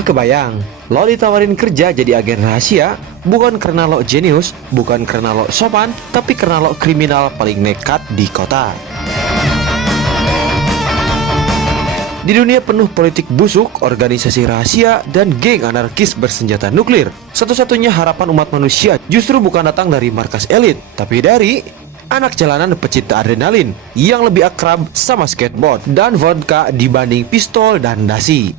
Udah kebayang, lo ditawarin kerja jadi agen rahasia, bukan karena lo jenius, bukan karena lo sopan, tapi karena lo kriminal paling nekat di kota. Di dunia penuh politik busuk, organisasi rahasia, dan geng anarkis bersenjata nuklir, satu-satunya harapan umat manusia justru bukan datang dari markas elit, tapi dari anak jalanan pecinta adrenalin yang lebih akrab sama skateboard dan vodka dibanding pistol dan dasi.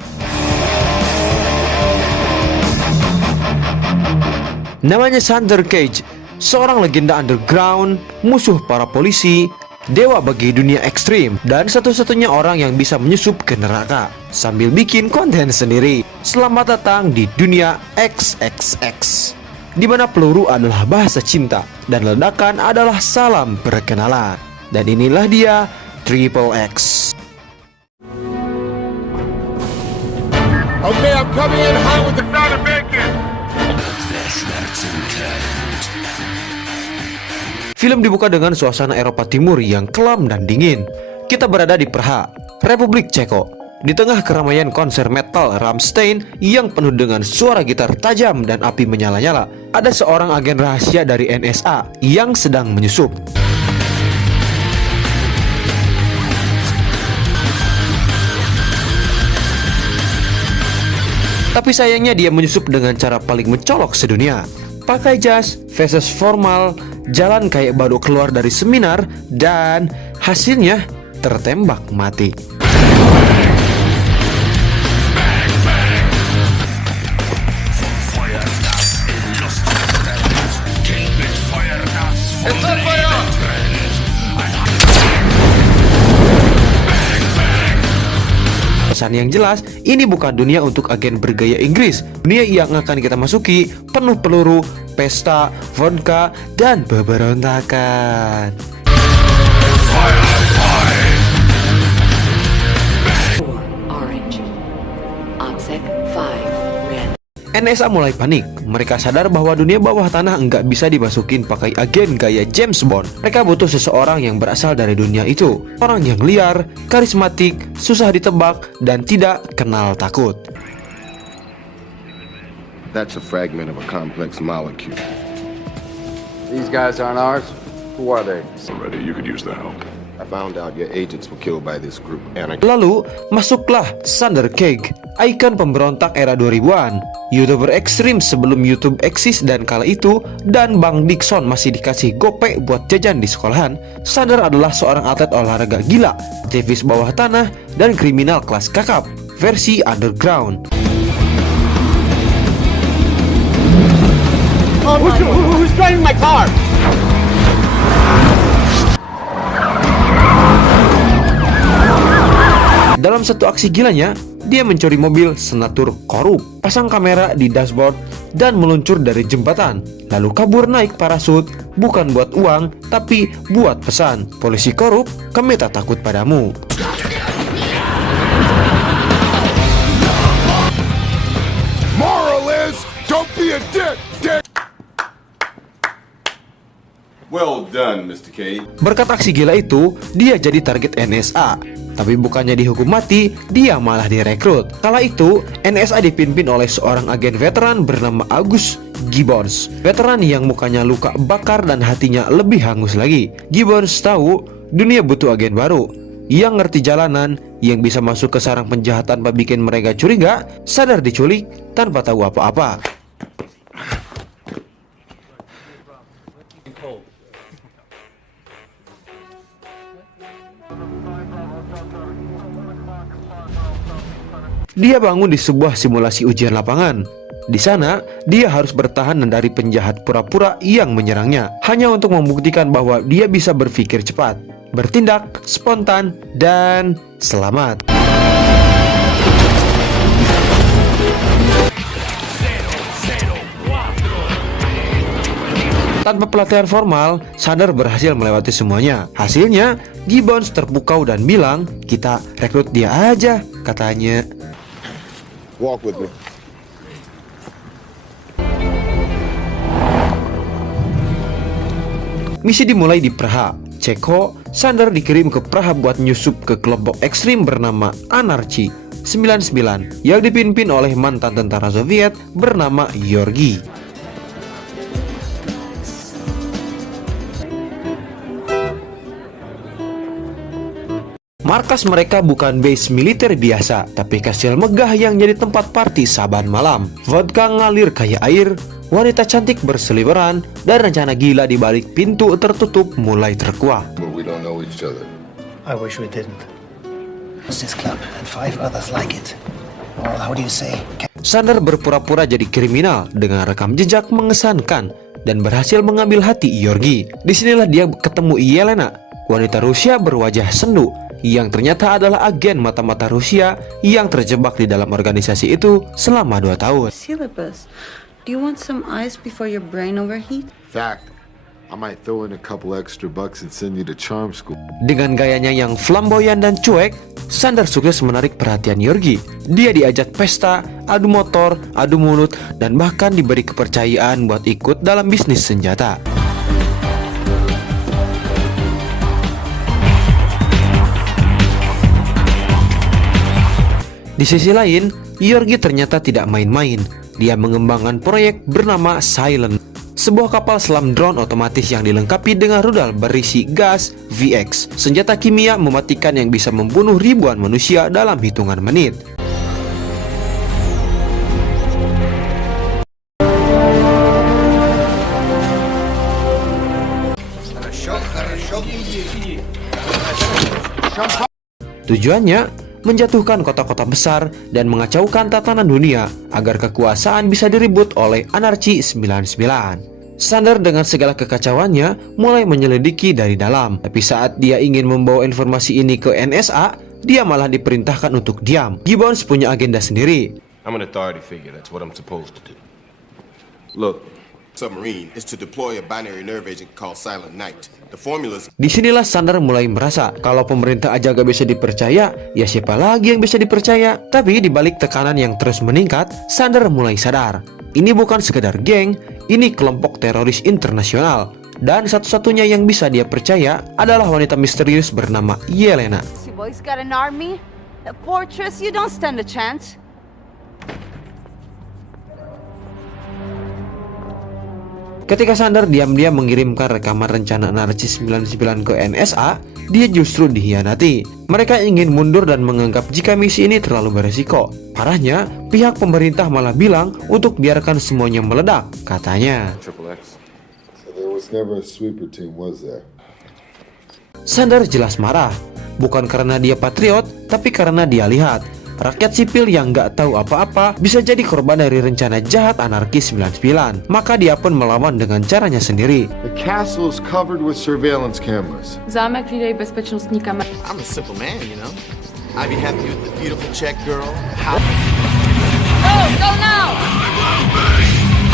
Namanya Thunder Cage, seorang legenda underground, musuh para polisi, dewa bagi dunia ekstrim, dan satu-satunya orang yang bisa menyusup ke neraka sambil bikin konten sendiri. Selamat datang di dunia XXX, di mana peluru adalah bahasa cinta dan ledakan adalah salam perkenalan. Dan inilah dia Triple X. Okay, I'm coming in hot with the sound of bacon. Film dibuka dengan suasana Eropa Timur yang kelam dan dingin. Kita berada di Praha, Republik Ceko. Di tengah keramaian konser metal Rammstein yang penuh dengan suara gitar tajam dan api menyala-nyala, ada seorang agen rahasia dari NSA yang sedang menyusup. Tapi sayangnya dia menyusup dengan cara paling mencolok sedunia. Pakai jas, faces formal, jalan kayak baru keluar dari seminar, dan hasilnya tertembak mati. Pesan yang jelas, ini bukan dunia untuk agen bergaya Inggris. Dunia yang akan kita masuki penuh peluru, pesta, vodka, dan pemberontakan. NSA mulai panik. Mereka sadar bahwa dunia bawah tanah nggak bisa dimasukin pakai agen gaya James Bond. Mereka butuh seseorang yang berasal dari dunia itu. Orang yang liar, karismatik, susah ditebak, dan tidak kenal takut. That's a fragment of a complex molecule. These guys aren't ours. Who are they? Already, you could use the help. I found out your agents were killed by this group. Lalu, masuklah Thunder Cage, ikon pemberontak era 2000-an. YouTuber ekstrim sebelum YouTube eksis dan kala itu, dan Bang Dixon masih dikasih gopek buat jajan di sekolahan. Thunder adalah seorang atlet olahraga gila, aktivis bawah tanah, dan kriminal kelas kakap, versi underground. Who's driving my car? Dalam satu aksi gilanya, dia mencuri mobil senatur korup, pasang kamera di dashboard, dan meluncur dari jembatan. Lalu kabur naik parasut, bukan buat uang, tapi buat pesan. Polisi korup, kami tak takut padamu. Moral is, don't be a dick. Well done, Mr. K. Berkat aksi gila itu, dia jadi target NSA. Tapi bukannya dihukum mati, dia malah direkrut. Kala itu, NSA dipimpin oleh seorang agen veteran bernama August Gibbons. Veteran yang mukanya luka bakar dan hatinya lebih hangus lagi. Gibbons tahu dunia butuh agen baru yang ngerti jalanan, yang bisa masuk ke sarang penjahat tanpa bikin mereka curiga, sadar diculik tanpa tahu apa-apa. Dia bangun di sebuah simulasi ujian lapangan. Di sana, dia harus bertahan dari penjahat pura-pura yang menyerangnya, hanya untuk membuktikan bahwa dia bisa berpikir cepat, bertindak spontan, dan selamat. Tanpa pelatihan formal, Thunder berhasil melewati semuanya. Hasilnya, Gibbons terpukau dan bilang, "Kita rekrut dia aja," katanya. Walk with me. Misi dimulai di Praha, Ceko. Thunder dikirim ke Praha buat nyusup ke kelompok ekstrim bernama Anarchy. 99 yang dipimpin oleh mantan tentara Soviet bernama Georgi. Markas mereka bukan base militer biasa, tapi kastil megah yang jadi tempat party saban malam. Vodka ngalir kayak air, wanita cantik berseliweran, dan rencana gila di balik pintu tertutup mulai terkuak. But we don't know each other. I wish we didn't. It's this club and 5 others like it. Or how do you say? Sander berpura-pura jadi kriminal dengan rekam jejak mengesankan dan berhasil mengambil hati Georgi. Disinilah dia ketemu Yelena, wanita Rusia berwajah sendu yang ternyata adalah agen mata-mata Rusia yang terjebak di dalam organisasi itu selama 2 tahun. Syllabus. Do you want some ice before your brain overheat? Fact, I might throw in a couple extra bucks and send you to charm school. Dengan gayanya yang flamboyan dan cuek, Sander sukses menarik perhatian Georgi. Dia diajak pesta, adu motor, adu mulut, dan bahkan diberi kepercayaan buat ikut dalam bisnis senjata. Di sisi lain, Georgi ternyata tidak main-main. Dia mengembangkan proyek bernama Silent, sebuah kapal selam drone otomatis yang dilengkapi dengan rudal berisi gas VX, senjata kimia mematikan yang bisa membunuh ribuan manusia dalam hitungan menit. Tujuannya menjatuhkan kota-kota besar dan mengacaukan tatanan dunia agar kekuasaan bisa direbut oleh Anarki 99. Sander dengan segala kekacauannya mulai menyelidiki dari dalam, tapi saat dia ingin membawa informasi ini ke NSA, dia malah diperintahkan untuk diam. Gibbons punya agenda sendiri. I'm an authority figure. That's what I'm supposed to do. Look, submarine is to deploy a binary nerve agent called Silent Night. The formulas. Disinilah Sander mulai merasa kalau pemerintah aja gak bisa dipercaya, ya siapa lagi yang bisa dipercaya? Tapi di balik tekanan yang terus meningkat, Sander mulai sadar, ini bukan sekedar geng, ini kelompok teroris internasional. Dan satu-satunya yang bisa dia percaya adalah wanita misterius bernama Yelena. Si boys got an army, a fortress, you don't stand a chance. Ketika Sander diam-diam mengirimkan rekaman rencana Anarki 99 ke NSA, dia justru dikhianati. Mereka ingin mundur dan menganggap jika misi ini terlalu beresiko. Parahnya, pihak pemerintah malah bilang untuk biarkan semuanya meledak, katanya. so there was never a sweeper team, was there? Sander jelas marah, bukan karena dia patriot, tapi karena dia lihat rakyat sipil yang nggak tahu apa-apa bisa jadi korban dari rencana jahat Anarki 99. Maka dia pun melawan dengan caranya sendiri. The castle is covered with surveillance cameras. Zámek lidé bezpečnostní kamery. I'm a simple man, you know. I'd be happy with the beautiful Czech girl. Go now!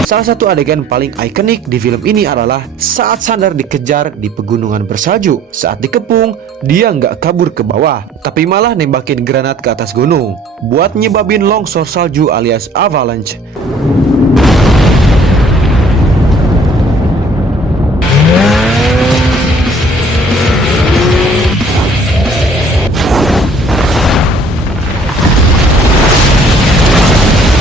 Salah satu adegan paling ikonik di film ini adalah saat Sander dikejar di pegunungan bersalju. Saat dikepung, dia nggak kabur ke bawah, tapi malah nembakin granat ke atas gunung buat nyebabin longsor salju alias avalanche.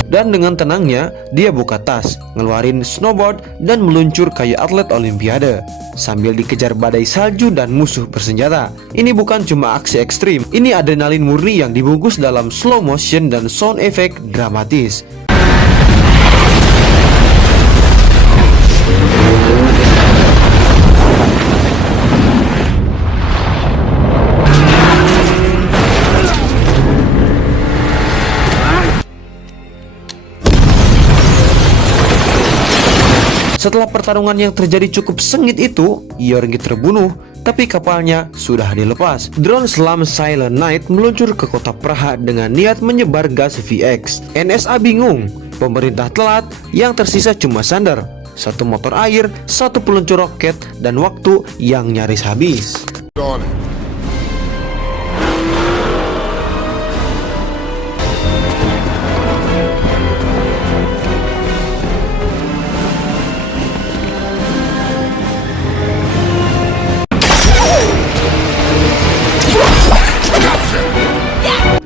Dan dengan tenangnya, dia buka tas, ngeluarin snowboard, dan meluncur kayak atlet olimpiade sambil dikejar badai salju dan musuh bersenjata. Ini bukan cuma aksi ekstrim, ini adrenalin murni yang dibungkus dalam slow motion dan sound effect dramatis. Setelah pertarungan yang terjadi cukup sengit itu, Georgi terbunuh, tapi kapalnya sudah dilepas. Drone selam Silent Night meluncur ke kota Praha dengan niat menyebar gas VX. NSA bingung, pemerintah telat, yang tersisa cuma Sander, satu motor air, satu peluncur roket, dan waktu yang nyaris habis. On it.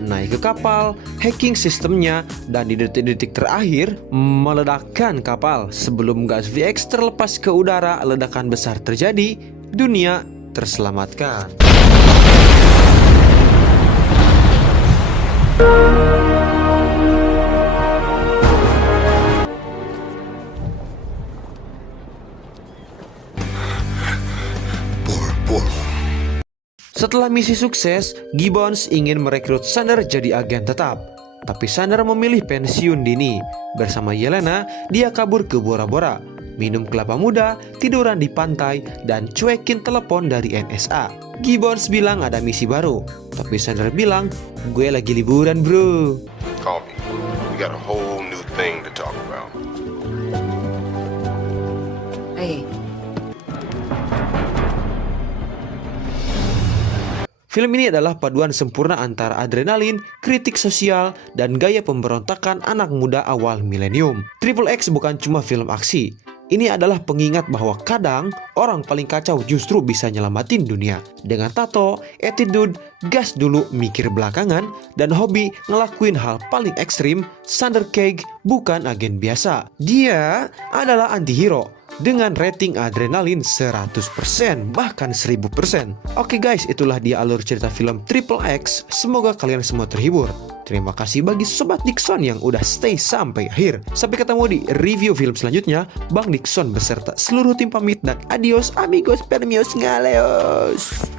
Naik ke kapal, hacking sistemnya, dan di detik-detik terakhir meledakkan kapal. Sebelum gas VX terlepas ke udara, ledakan besar terjadi, dunia terselamatkan. Setelah misi sukses, Gibbons ingin merekrut Sander jadi agen tetap. Tapi Sander memilih pensiun dini. Bersama Yelena, dia kabur ke Bora Bora, minum kelapa muda, tiduran di pantai, dan cuekin telepon dari NSA. Gibbons bilang ada misi baru, tapi Sander bilang, gue lagi liburan bro. Call me. We got a whole new thing to talk about. Hey. Film ini adalah paduan sempurna antara adrenalin, kritik sosial, dan gaya pemberontakan anak muda awal milenium. Triple X bukan cuma film aksi. Ini adalah pengingat bahwa kadang orang paling kacau justru bisa nyelamatin dunia. Dengan tato, attitude, gas dulu mikir belakangan, dan hobi ngelakuin hal paling ekstrim, Sander Cage bukan agen biasa. Dia adalah antihero dengan rating adrenalin 100%, bahkan 1000%. Oke guys, itulah dia alur cerita film Triple X. Semoga kalian semua terhibur. Terima kasih bagi Sobat Dickson yang udah stay sampai akhir. Sampai ketemu di review film selanjutnya. Bang Dickson beserta seluruh tim pamit dan adios amigos permios ngaleos.